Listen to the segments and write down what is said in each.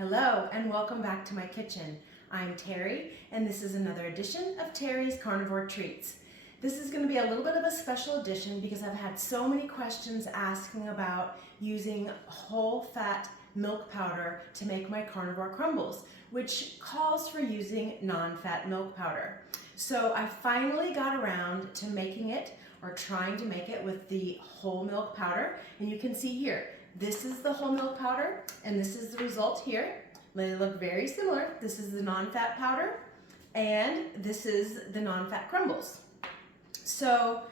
Hello and welcome back to my kitchen. I'm Terry and this is another edition of Terry's Carnivore Treats. This is going to be a little bit of a special edition because I've had so many questions asking about using whole fat milk powder to make my carnivore crumbles, which calls for using non-fat milk powder. So I finally got around to making it, or trying to make it, with the whole milk powder, and you can see here, this is the whole milk powder and this is the result here. They look very similar. This is the non-fat powder and this is the non-fat crumbles. So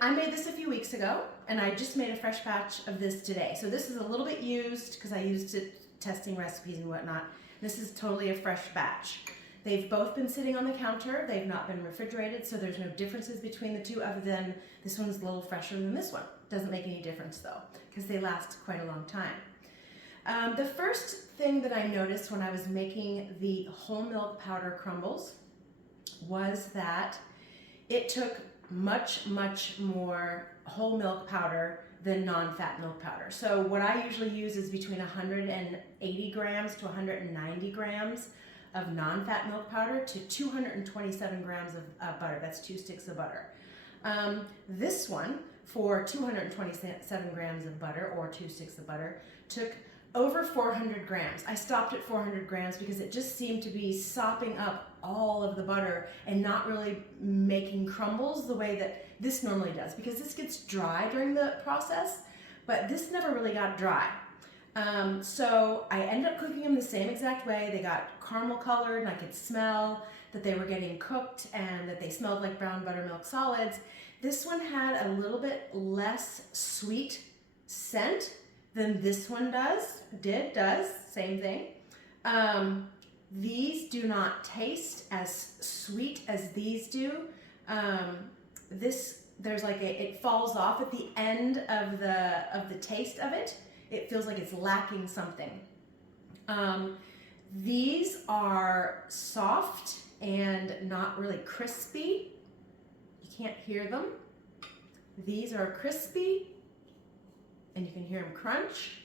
I made this a few weeks ago and I just made a fresh batch of this today. So this is a little bit used because I used it testing recipes and whatnot. This is totally a fresh batch. They've both been sitting on the counter. They've not been refrigerated, so there's no differences between the two other than this one's a little fresher than this one. Doesn't make any difference though, because they last quite a long time. The first thing that I noticed when I was making the whole milk powder crumbles was that it took much more whole milk powder than non-fat milk powder. So what I usually use is between 180 grams to 190 grams of non-fat milk powder to 227 grams of butter. That's 2 sticks of butter. This one, for 227 grams of butter, or 2 sticks of butter, took over 400 grams. I stopped at 400 grams because it just seemed to be sopping up all of the butter and not really making crumbles the way that this normally does, because this gets dry during the process, but this never really got dry. So I ended up cooking them the same exact way. They got caramel colored and I could smell that they were getting cooked and that they smelled like brown buttermilk solids. This one had a little bit less sweet scent than this one does, same thing. These do not taste as sweet as these do. There's like it falls off at the end of the taste of it. It feels like it's lacking something. These are soft and not really crispy. You can't hear them. These are crispy and you can hear them crunch.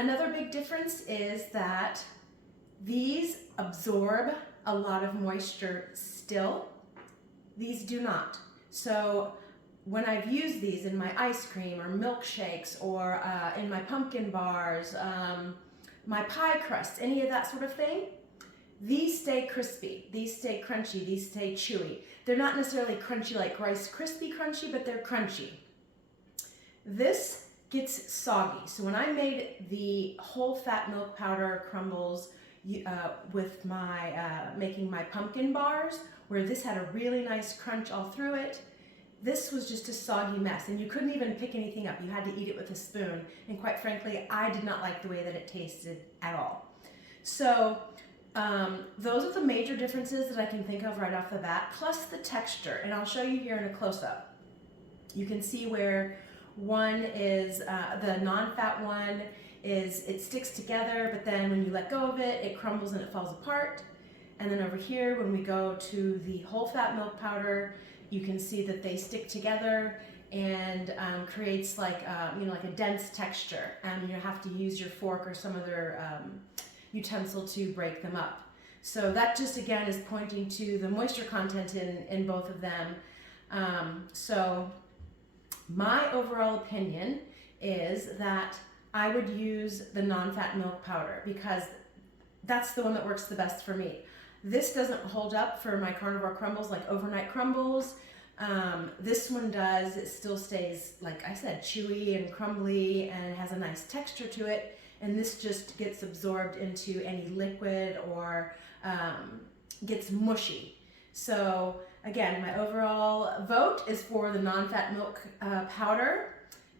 Another big difference is that these absorb a lot of moisture still. These do not. So when I've used these in my ice cream or milkshakes or in my pumpkin bars, my pie crust, any of that sort of thing, these stay crispy, these stay crunchy, these stay chewy. They're not necessarily crunchy like Rice Krispie crunchy, but they're crunchy. This gets soggy. So when I made the whole fat milk powder crumbles with my making my pumpkin bars, where this had a really nice crunch all through it, this was just a soggy mess and you couldn't even pick anything up. You had to eat it with a spoon, and quite frankly I did not like the way that it tasted at all. So those are the major differences that I can think of right off the bat, plus the texture, and I'll show you here in a close-up. You can see where one is, the non-fat one is, it sticks together, but then when you let go of it, it crumbles and it falls apart. And then over here, when we go to the whole fat milk powder, you can see that they stick together and creates like, like a dense texture. And you have to use your fork or some other utensil to break them up. So that just again is pointing to the moisture content in both of them. So my overall opinion is that I would use the non-fat milk powder because that's the one that works the best for me. This doesn't hold up for my carnivore crumbles like overnight crumbles. This one does. It still stays, like I said, chewy and crumbly and has a nice texture to it. And this just gets absorbed into any liquid or gets mushy. So again, my overall vote is for the non-fat milk powder.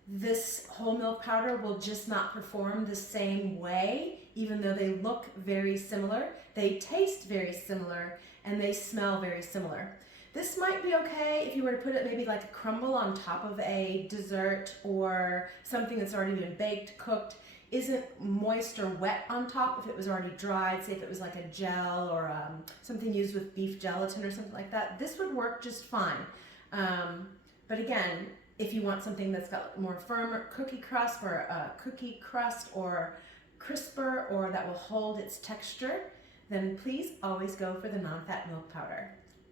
This whole milk powder will just not perform the same way, even though they look very similar. They taste very similar and they smell very similar. This might be okay if you were to put it maybe like a crumble on top of a dessert or something that's already been baked, cooked, isn't moist or wet on top. If it was already dried, say if it was like a gel or something used with beef gelatin or something like that, this would work just fine. But again, if you want something that's got more firmer cookie crust or crisper or that will hold its texture, then please always go for the non-fat milk powder.